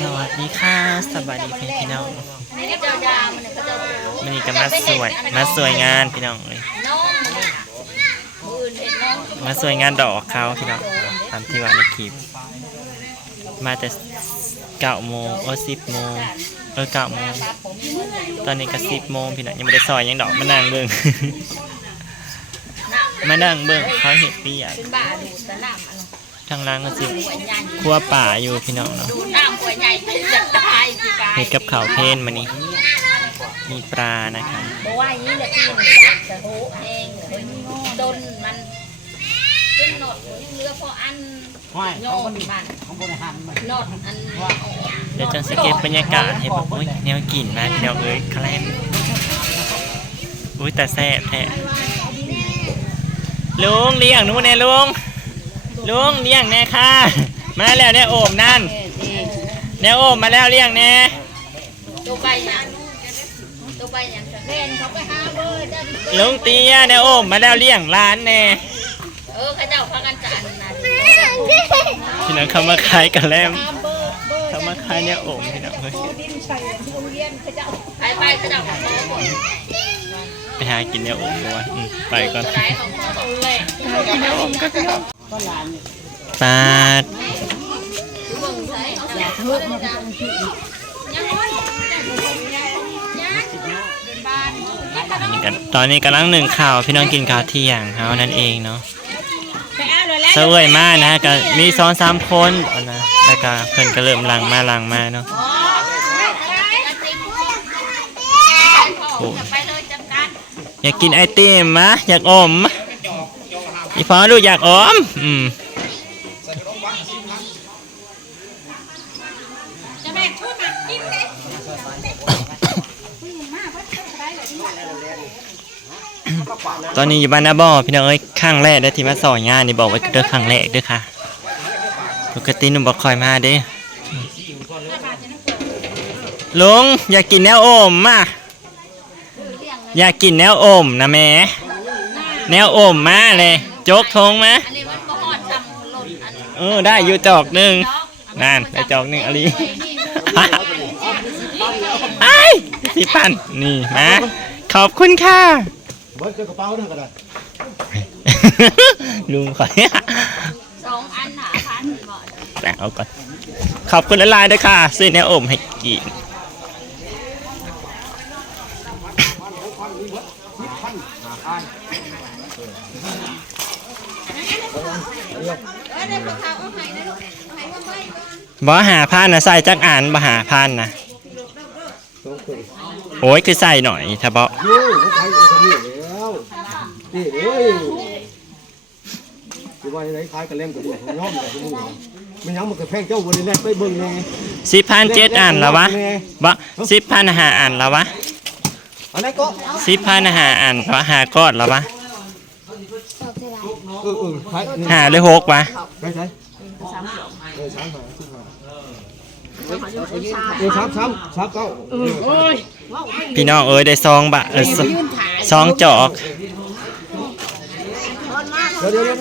สวัสดีค่ะสวัสดีพี่พี่น้องมันนี่ก็มาสวยมาสวยงานพี่น้องเลยมาสวยงานดอกเขาพี่น้องตามที่ว่าในคลิป มาแต่เก้าโมงเออสิบโมงเออเก้าโมงตอนนี้ก็สิบโมงพี่น้องยังไม่ได้ซอยยังดอกมานั่งเบิ่งมานั่งเบิ่งเขาเห็ดเปียกเป็นบ้าดูดแต่น้ำอันทางล่างก็สิป่วยใหญ่ครัวป่าอยู่พี่น้องเนาะดูดน้ำป่วยใหญ่จะตายสิกายเห็ดกับข้าวเพนมานี่มีปลานะคะบอกว่าอย่างนี้แหละที่มันจะโหแห้งเฮ้ยต้นมันเป็นหนอดยังเหลือพออันห้อยโยของนมันมันของบริหารมันหนอดอันเดี๋ยวจังสเก็ตบรรยากาศให้บอกอุ้ยแนวกลิ่นมาแนวเอ้ยแคลนอุ้ยแต่แซ่บแท้ลุงเลี้ยงหนู้นแน่ลุง ลุงเลี้ยงแน่ค่ะ มาแล้วแน่โอมนั่นแน่โอมมาแล้วเลี้ยงแน่ตัวไปอย่างตัวไปอย่างเล่นเขาไปหาเบอร์ได้ลุงเตี้ยแน่โอมมาแล้วเลี้ยงร้านแน่เออเขาเจ้าพักกันจันนะพี่น้องเขามาขายกันแล้วเขามาขายแน่โอมพี่น้องเฮ้ยไปไปเขาเจ้าของเขาบอกไปหากินแน่โอมดีกว่าอืม ไปก่อนตัวไหนของเขาเปาดตอนนี้กำลังหนึ่งข่าวพี่น้องกินข้าวเที่ยงเฮานั่นเองเนาะเสวยมากนะก็มีซ้อนสามคนนะแล้วก็เพิ่นก็เริ่มลังมาลังมาเนาะอยจำกันอยากกินไอติมมะอยากอมมะ อีฟ้าลูกอยากอม อืมตอนนี้อยู่บ้านนาบอพี่น้องเอ้ยครั้งแรกได้ที่มาสอนงานนี่บอกไว้เด้อครั้งแรกเด้อค่ะปกติหนุ่มบอกคอยมาเด้ลุงอยากกินแนวอมมาอยากกินแนวอมนะแม่แนวอมมาเลย จกทงมาอันนี้มันก็หอดจำหล่นอันเออได้อยู่จอกหนึ่งนั่นได้จอกหนึ่งอะไรไอ้สิปันนี่มาขอบคุณค่ะเบิร์ดเจอกระเป๋าด้วยกันเลยลุงขอสองอันหาพันบ่แต่งเอาก่อนขอบคุณละลายด้วยค่ะซื้อแนวอมให้กิน บ่หาพันนะใส่จักอ่านบ่หาพันนะโอ้ยคือใส่หน่อยถ้าบ่โย่เขาใช้กันนี่แล้วนี่เอ้ยคือว่าอะไรคล้ายกันเล่นกันนี่ย้อมกันที่นี่ไม่ยังมันก็แพงเจ้าบริเวณไปเบิ่งไงสิบพันเจ็ดอ่านแล้ววะบ่สิบพันหาอ่านแล้ววะอันไหนก็สิบพันหาอ่านแล้วหากอดแล้ววะ เออเออใช้หาเลยหกวะใช้ใช้เออสามหาเออสามสามสามเก้าพี่น้องเอ้ยได้ซองบะเออซซองจอกเดี๋ยวเดี๋ยวเดี๋ยว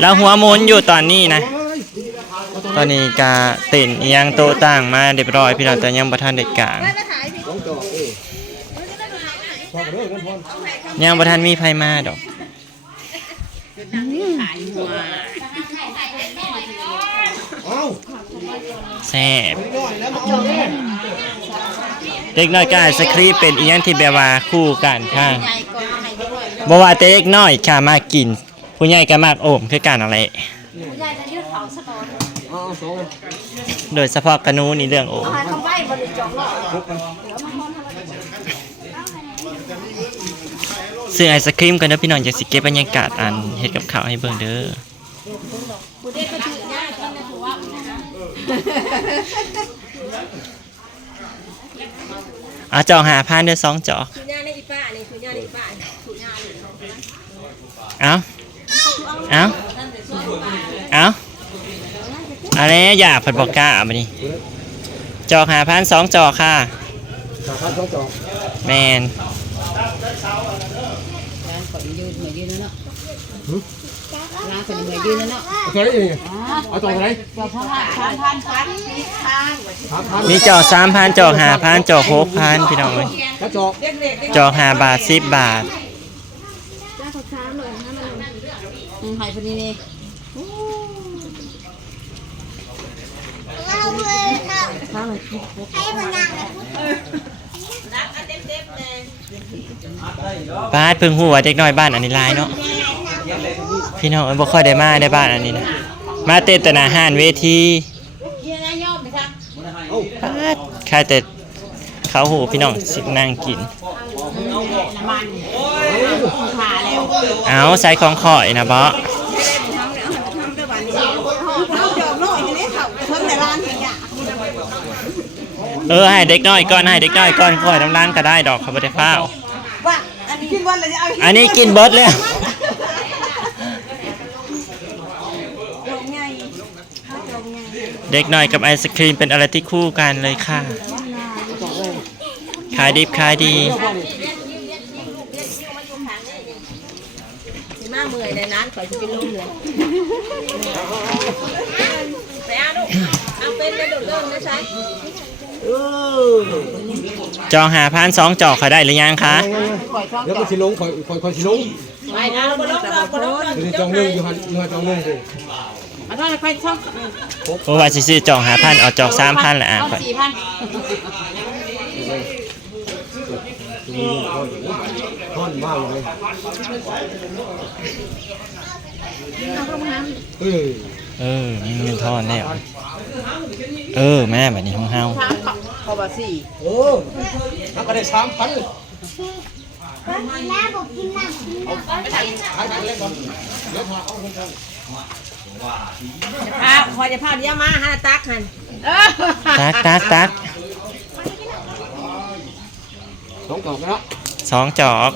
แล้วหัวหมุนอยู่ตอนนี้นะ ตอนนี้กาเต้นอิหยังโตะต่างมาเรียบร้อยพี่น้องแต่ยังบ่ทันได้กลาง สองจอกเออ พอกันเด้อกันพอยังบ่ทันมีไผมาดอกเอ้าแซ่บน้อยแล้วมาเอาเลยเด็กน้อยก็ไอศครีมเป็นอีหยังที่แบบว่าคู่กันค่ะบ่ว่าแต่เด็กน้อยค่ะมากิน ผู้ใหญ่ก็มากโอมคือกันอะไรเอาสองโดยเฉพาะกระนูนี่เรื่องโอม ซื้อไอศครีมกันเด้อพี่น้องอยากสิเก็บบรรยากาศอันเฮ็ดกับข้าวให้เบิ่งเด้ออาจองหาพันเด้อสองจอกคือย่าในอีป้านี่คือย่าในอีป้าคือย่าในเอาเอาเอาอะไรอย่าผัดบอกกล้าเอามาดิจอกหาพันสองจอกค่ะสามพันสองจอกแมนาคนเมื่อยืนแล้วเนาะเอาตัวไหนเองเอาตัวไหนบอกเพราะว่าสามพันพันมีทางสามพันมีจอกสามพันจอกห้าพันจอกหกพันพี่น้องเอ้ยกระจอกจอกห้าบาทสิบบาทอืมหายพอดีนี่บ้านเพิ่งหัวาเด็กน้อยบ้านอันนี้หลายเนาะ พี่น้องเอ้ยบ่ค่อยได้มาได้บ้านอันนี้นะมาเต้นแต่อาหารเวทีเยี่ยนะย่อมไปทางป๊าดใครแต่เขาหูพี่น้องสินั่งกิน เอาใส่ของข่อยนะบอเขาเพิ่งแต่ร้านเห็นอะเออให้เด็กน้อยก่อนให้เด็กน้อยก่อนข่อยน้ำร้านก็ได้ดอกเขาบ่ได้ฟ้าอันนี้กินเลยจะเอาอันนี้กินเบิดแล้ว ดอกใหญ่ข้าว ดอกใหญ่เด็กน้อยกับไอศครีมเป็นอะไรที่คู่กันเลยค่ะ ขายดีขายดี สิมาเมื่อยในนั้นข่อยจะไปลุ้มเลยไปเอาลูกเอาเป็นได้ดุเรื่องนะใช่จองหาพันสองจอกเขาได้หรือยังคะเดี๋ยวก็สิลงคอยคอยคอยสิลงไปเอาบ่ลงเราบ่ลงเราอยู่ในจองหนึงอยู่หันอยู่หันจองหนึงสิเอาต้องไปช่องโอ้ว่าสิซื้อจองหาพันเอาจอกสามพันแหละอะเอาข่อยสี่พันท่อนมากเลยเออเออมีเงินทอนแล้วเออแม่แบบนี้ของเฮาเขาบอกสี่เออนักก็ได้สามพัน พาพอจะพาเดี๋ยวมาหาตักหันตักตักตักสองกล่องแล้วสองจอก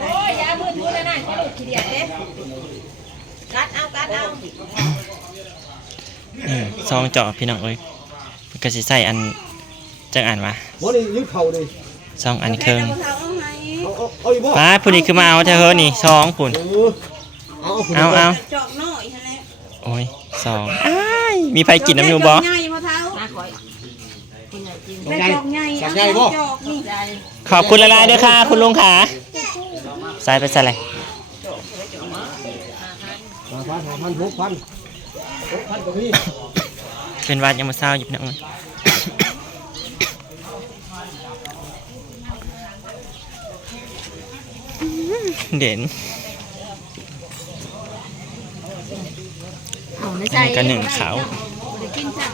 โอ้ยยามืดพูดแล้วนะที่ลูกขี้เดียดเด้กัดเอากัดเอาเออสองจอกพี่น้องเอ้ยก็สิใส่อันจังอันวะบ่ได้ยึดเข่าดิสองอันครึ่งเขาเอาไหน เอาเอาเอาอีกบ่ป้าผู้นี้คือมาเอาเธอะเฮ้อนี่สองผุนเออเอาเอาฝุ่นเอาเอาจอกน้อยอะไรโอ้ยสองอ้ายมีไผกินน้ำอยู่บ่จอกใหญ่พอเท้ามาข่อยได้จอกใหญ่สักใหญ่บ่จอกนี่ขอบคุณละลายด้วยค่ะ คุณลุงขาใส่ไปใส่เลยห้าพันห้าพันหกพันหกพันก็มีเป็นวัดยังมาเศร้าอยู่พี่น้อง เอ้ยเด่นเอาในอัใจนนี้ก็หนึ่งเขาไปกินจ้ะ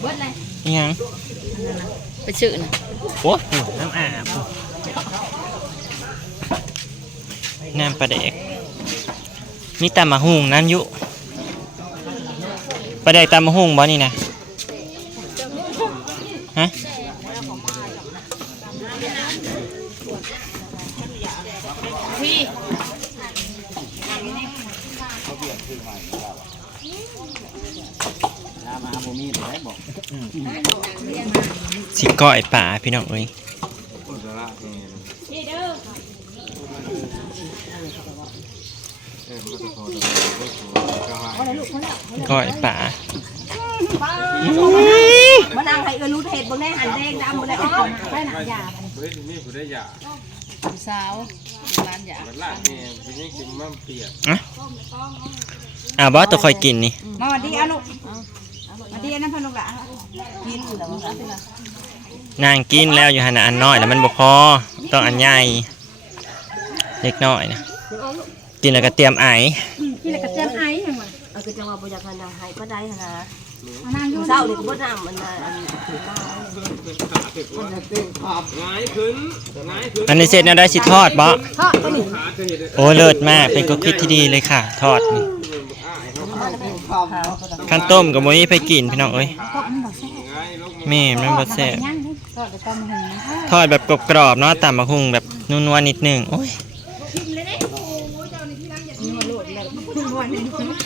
เบิดเลยนี่ยังไปชื่อนะโอ้โหน้ำอาบน้ำปลาเด็กมีตำมะฮุงน้ำยุปลาเด็กตำมะฮุงบ่นี่นะฮะ สิก้อยป่าพี่น้องเอ้ยก้อยป่ามานั่งให้เออรู้เห็ดบนได้หันแดงดำบนได้อ๋อไปหนักยาสาว ร้านยาอ่าบอสตัวคอยกินนี่มาวันดีอะลูกมาดีอันนั้นพนุกละกินเหรอนางกินแล้วอยู่หันน่ะอันน้อยแล้วมันบ่พอต้องอันใหญ่เล็กน้อยนะกินแล้วก็เตรียมไอกินแล้วก็เจียมไอ้ยังไงเอาคือจังหวะบ่อยากหันหน้าให้ก็ได้หั่นนะ มานั่งอยู่เศร้านี่ก็บ่น้ำมันน่ะอันถือมาอันนี้เสร็จแล้วได้สิทอดบ่โอ้เลิศมากเป็นก็คิดที่ดีเลยค่ะ ทอดนี่ขั้นต้มกับโมนี่ไปกินพี่น้องเอ้ยแม่มันบ่แซ่บยังดิก็จะต้องเห็นทอดแบบกรอบๆเนาะตามมะฮุงแบบนัวๆนิดหนึงโอ้ยเกิบเกิบใส่แล้วลูก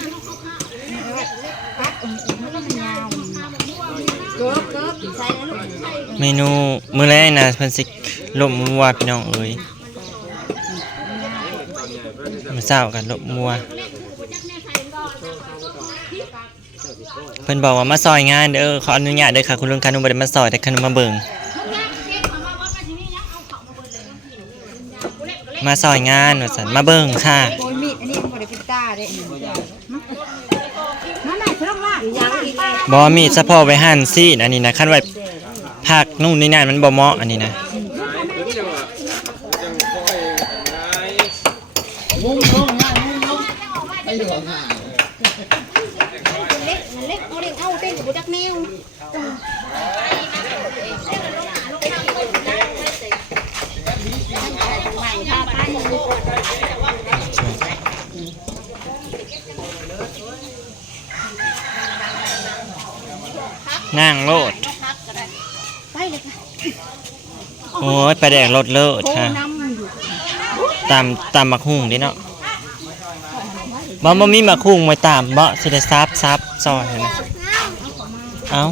เมนูมื้อแรกนะเพิ่นสิลมวัวพี่น้องเอ้ยเช้ากันลบมัวเพิ่นบอกว่ามาซอยงานเด้อขออนุญาตเด้อค่ะคุณลุงค่ะหนูบ่ได้มาซอยแต่ค่ะหนูมาเบิ่งมาซอยงานว่าซั่นมาเบิ่งค่ะโอ้ยมีดอันนี้บ่ได้เป็นตาเด้ นั่นแหละคือต้องลากยังอีกเลยบ่มีเฉพาะไว้หั่นซีนอันนี้นะคันไว้ผักนู่นนี่นั่นมันบ่เหมาะอันนี้นะเล็กมันเล็กเอาเล็กเอาเต้นกับบุจักแนว นั่งโลด ไปเลยค่ะโอ้ยไปแดกรถเลิศโคค่ะน้ำอยู่ตามตามมักหุ่งดิเนาะบ่บ่มีมักหุ่งไว้ตามบ่สิได้ซับซับซอยหั่นนะเอา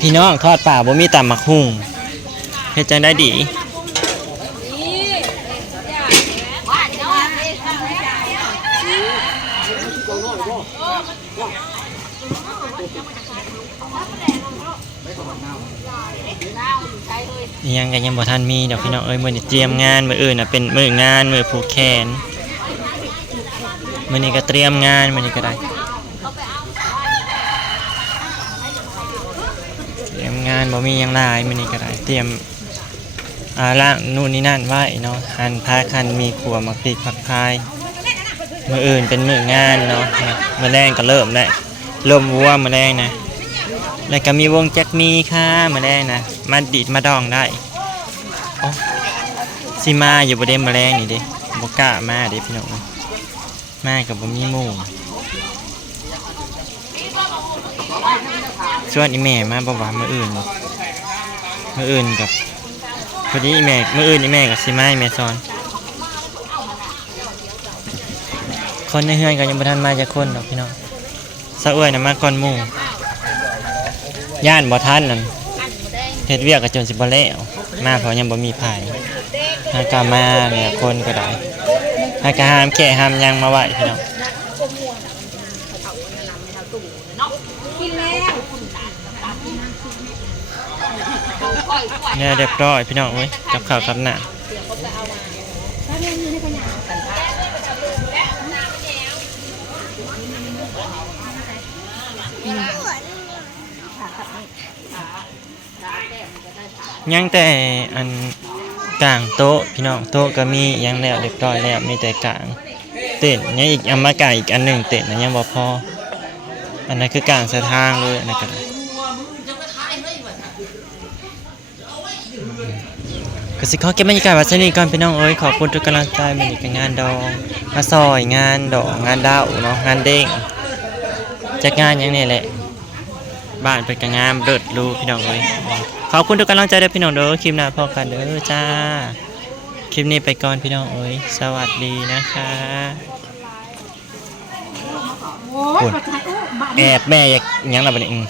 พี่น้องทอดป่าบ่มีตามมักหุ่งเฮ็ดจังได้ดี อิหยังก็ยังบ่ทันมีดอกพี่น้องเอ้ยมื้อนี้เตรียมงานมื้ออื่นน่ะเป็นมื้องานมื้อผูกแขนมื้อนี้ก็เตรียมงานมื้อนี้ก็ได้เตรียมงานบ่มีหยังหลายมื้อนี้ก็ได้เตรียมอ่าล้างนู่นนี่นั่นไว้เนาะหั่นพาคันมีขัวมักพริกผักพายมื้ออื่นเป็นมื้องานเนาะมื้อแรงก็เริ่มแล้วเริ่มวัวมื้อแรงนะ แล้วก็มีวงแจ็คมีค่ะมาได้นะ มาดีดมาดองได้โอ้สิมาอยู่ประเด็นมาแรงนี่เดิบกล้ามาเด้พี่น้องมากับบ่มีหมู่วนอีแม่มาบ่ว่ามืออื่นมืออื่นกับพอดีอีแม่มืออื่นอีแม่กับสิมาอีแม่สอน คนในเฮือนก็ยังบ่ทันมาจากคนดอกพี่น้องสะอ้วยนะมาก่อนมู่ ย่านบ่ทันนั่นเฮ็ดเวียกก็จนสิบ่แล้วมาเพราะยังบ่มีไผหากามาเนี่ยคนก็ได้หากาหามแค่หามยังมาไว้พี่น้องกินแล้วเนี่ยเรียบร้อยพี่น้องเว้ยกับข้าวกับน้ำ ยังแต่อันกลางโต๊ะพี่น้องโต๊ะก็มียังแล้วเรียบร้อยแล้วมีแต่กลางเต็นยังอีกอันมากาอีกอันหนึ่งเต็นนะยังบ่พอ อันนั้นคือกลางสะทางเลยอันนั้นก็สิขอเก็บบรรยากาศว้เช่นนี้ก่อนพี่น้องเอ้ยขอบคุณทุกกำลังใจมันอีกงานดองมาซอยงานดอกงานดาวเนาะงานเด้งจัดงานยังนี่แหละบ้านเป็นกงามเลิศรู้พี่น้องเอ้ย ขอบคุณทุกกำลังใจเด้อพี่น้องเด้อคลิปหน้าพอกันเด้อจ้า คลิปนี้ไปก่อนพี่น้องเอ้ยสวัสดีนะคะโอ้ยปลาไทยโอ้บ้าแอบแม่อยากหยังล่ะบัดนี้อืม